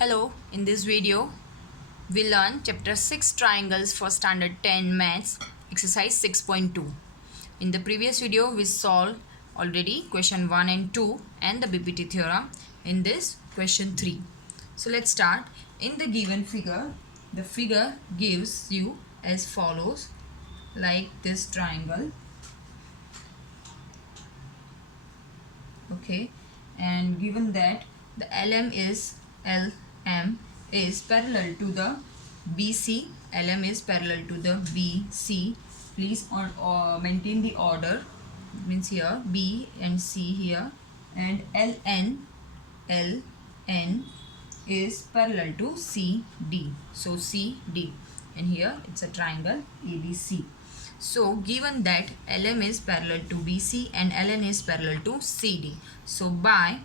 Hello, in this video we learn chapter 6 triangles for standard 10 maths exercise 6.2. In the previous video we solved already question 1 and 2 and the BPT theorem. In this question 3. So let's start. In the given figure, the figure gives you as follows, like this triangle. Okay, and given that the LM is parallel to the BC. LM is parallel to the BC. Please maintain the order. Means here B and C here, and LN is parallel to CD. So CD, and here it's a triangle ABC. So given that LM is parallel to BC and LN is parallel to CD. So by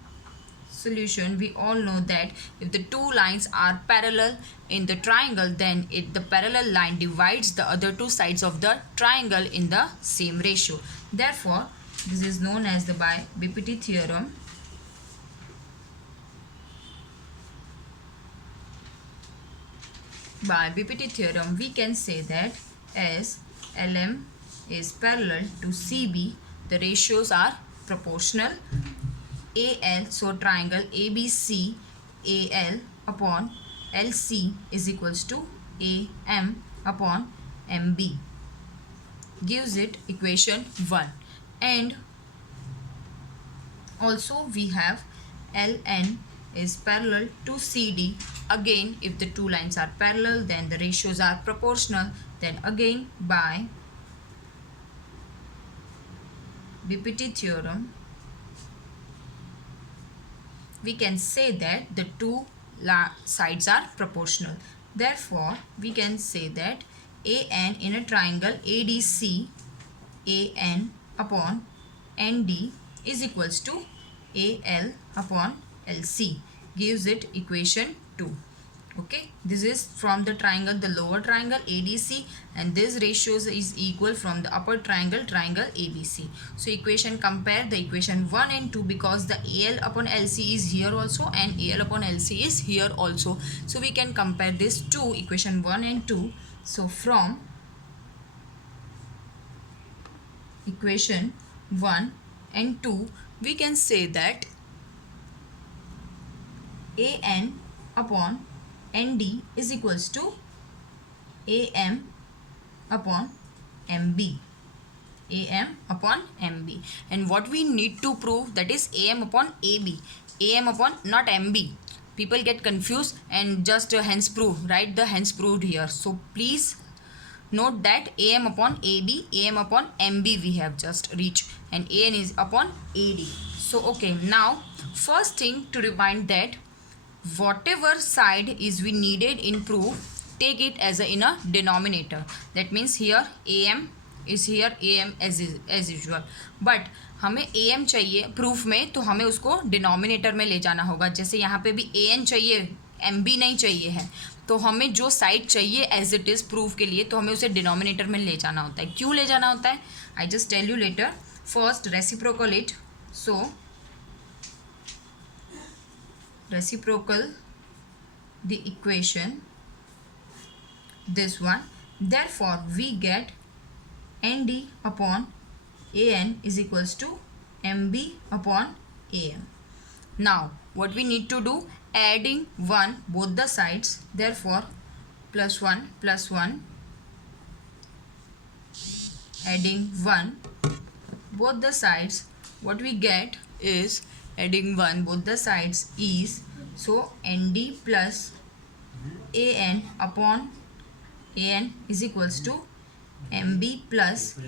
solution we all know that if the two lines are parallel in the triangle, then the parallel line divides the other two sides of the triangle in the same ratio. Therefore this is known as the by BPT theorem. By BPT theorem we can say that as LM is parallel to CB, the ratios are proportional. AL, so triangle ABC AL upon LC is equals to AM upon MB, gives it equation 1. And also we have LN is parallel to CD. Again, if the two lines are parallel, then the ratios are proportional. Then again by BPT theorem we can say that the two sides are proportional. Therefore we can say that AN in a triangle ADC, AN upon ND is equals to AL upon LC, gives it equation 2. Okay, this is from the triangle, the lower triangle ADC, and this ratios is equal from the upper triangle ABC. So equation, compare the equation 1 and 2, because the AL upon LC is here also and AL upon LC is here also. So we can compare this to equation 1 and 2. So from equation 1 and 2 we can say that AN upon ND is equals to AM upon MB. AM upon MB. And what we need to prove, that is AM upon AB. AM upon, not MB. People get confused and just hence prove. Write the hence proved here. So please note that AM upon AB, AM upon MB we have just reached, and AN is upon AD. So okay, now first thing to remind that whatever side is we needed in proof, take it as in a denominator. That means here AM is here, AM as usual, but हमें AM चाहिए proof में, तो हमें उसको denominator में ले जाना होगा. जैसे यहाँ पे भी AN चाहिए, MB नहीं चाहिए है, तो हमें जो साइड चाहिए एज इट इज़ प्रूफ के लिए, तो हमें उसे डिनोमिनेटर में ले जाना होता है. क्यों ले जाना होता है, I just tell you later. First reciprocal it. So reciprocal the equation, this one. Therefore we get ND upon AN is equals to MB upon AM. Now what we need to do, adding 1 both the sides. Therefore plus 1 plus 1, adding 1 both the sides, what we get is adding 1 both the sides is, so ND plus AN upon AN is equals to MB plus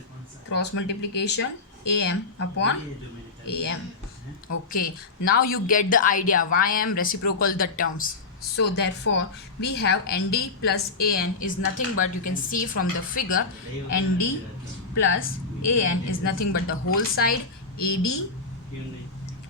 cross multiplication AM upon AM. Okay, now you get the idea why I am reciprocal the terms. So therefore we have ND plus AN is nothing but, you can see from the figure, ND plus AN is nothing but the whole side AD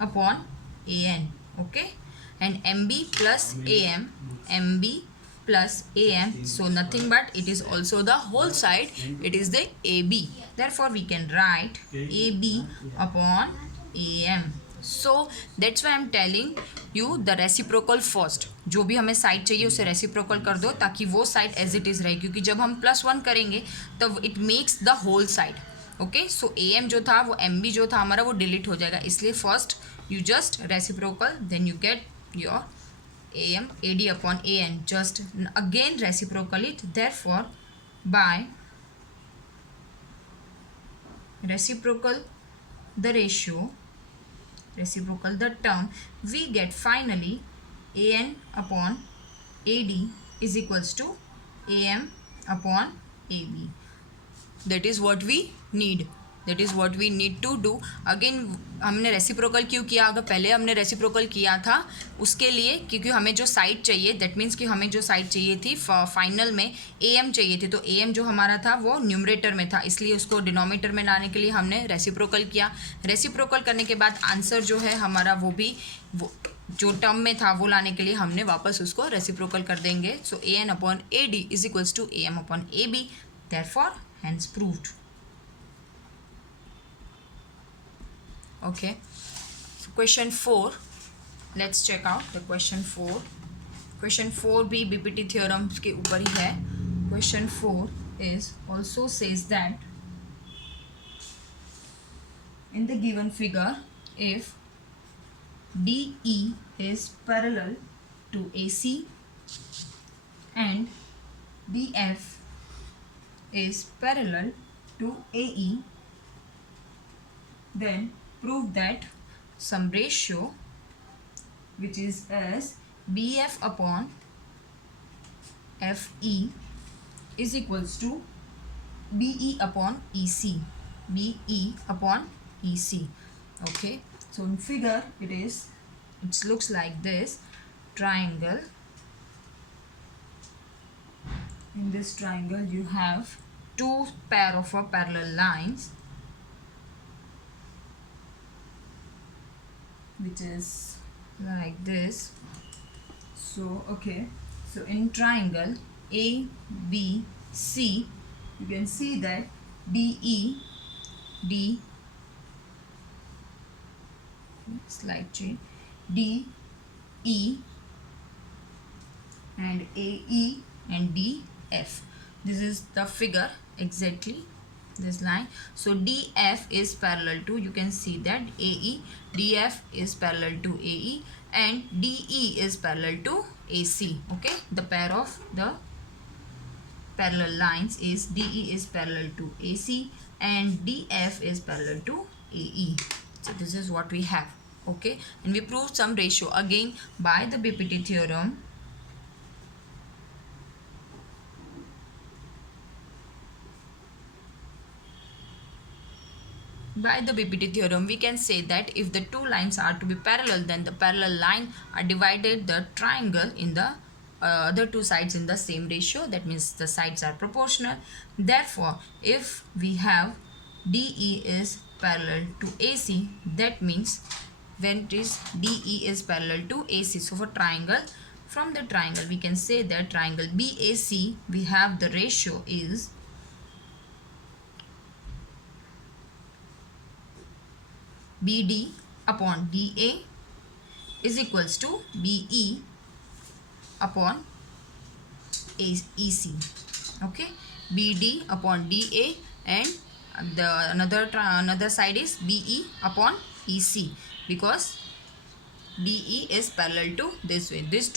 upon AN. Okay, and MB plus AM, MB plus AM, so nothing but it is also the whole side, it is the AB. Therefore we can write AB upon AM. So that's why I am telling you the reciprocal first. जो भी हमें side चाहिए उसे reciprocal कर दो ताकि वो side as it is रहे, क्योंकि जब हम +1 करेंगे तब it makes the whole side. Okay, so A M जो था वो एम बी जो था हमारा वो डिलीट हो जाएगा, इसलिए first you just reciprocal, then you get your am ad upon an, just again reciprocal it. Therefore by reciprocal the ratio, reciprocal the term, we get finally an upon ad is equals to am upon ab. That is what we need, that is what we need to do. Again हमने reciprocal क्यों किया? अगर पहले हमने reciprocal किया था उसके लिए क्योंकि हमें जो साइड चाहिए, दैट मीन्स कि हमें जो साइड चाहिए थी फाइनल में ए एम चाहिए थी, तो ए एम जो हमारा था वो न्यूमरेटर में था, इसलिए उसको डिनोमिनेटर में लाने के लिए हमने रेसिप्रोकल किया. रेसिप्रोकल करने के बाद आंसर जो है हमारा वो भी वो जो टर्म में था वो लाने के लिए हमने वापस उसको रेसिप्रोकल कर देंगे. So A N upon A D is equals to A M upon A B. Therefore hence proved. Okay, so question 4, let's check out the question 4. Question 4 भी BPT theorem के ऊपर ही है. Question 4 is also says that in the given figure if DE is parallel to AC and BF is parallel to AE, then prove that some ratio which is as BF upon FE is equals to BE upon EC. BE upon EC. Okay, so in figure it looks like this triangle. In this triangle you have two pair of parallel lines which is like this. So okay, so in triangle ABC you can see that DE slight change, DE and AE and DF. This is the figure exactly, this line. So DF is parallel to, you can see that AE, DF is parallel to AE and DE is parallel to AC. Okay, the pair of the parallel lines is DE is parallel to AC and DF is parallel to AE. So this is what we have. Okay, and we proved some ratio again by the BPT theorem. By the BPT theorem, we can say that if the two lines are to be parallel, then the parallel line are divided the triangle in the other two sides in the same ratio. That means the sides are proportional. Therefore, if we have DE is parallel to AC, that means when it is DE is parallel to AC. So for triangle, from the triangle we can say that triangle BAC, we have the ratio is BD upon DA is equals to BE upon EC. Okay, BD upon DA and the another side is BE upon EC, because DE is parallel to this way, this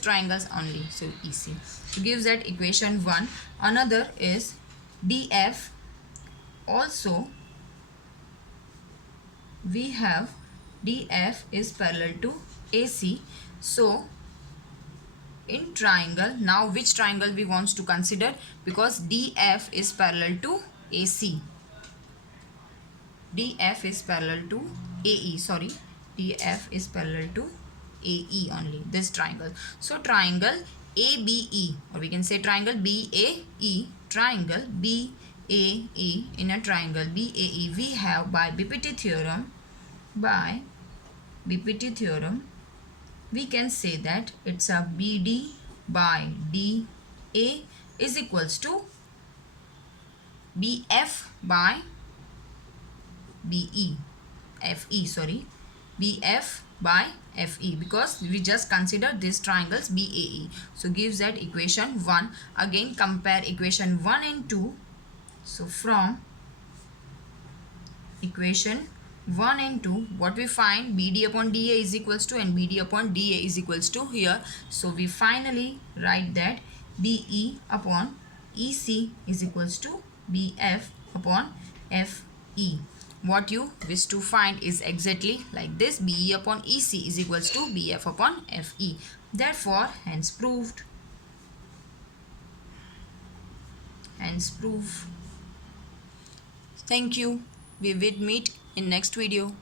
triangles only. So EC, so gives that equation 1. Another is DF. Also we have DF is parallel to AC. So in triangle, now which triangle we want to consider, because DF is parallel to AC. DF is parallel to AE, sorry, DF is parallel to AE only, this triangle. So triangle ABE, or we can say triangle BAE, triangle BAE, in a triangle BAE we have by BPT theorem, we can say that it's a BD by DA is equals to BF by BE, FE, sorry, BF by FE, because we just consider these triangles BAE. So gives that equation 1. Again compare equation 1 and 2. So from equation 1 and 2, what we find, BD upon DA is equals to, and BD upon DA is equals to here. So we finally write that BE upon EC is equals to BF upon FE. What you wish to find is exactly like this: BE upon EC is equals to BF upon FE. Therefore, hence proved. Hence proof. Thank you. We will meet in next video.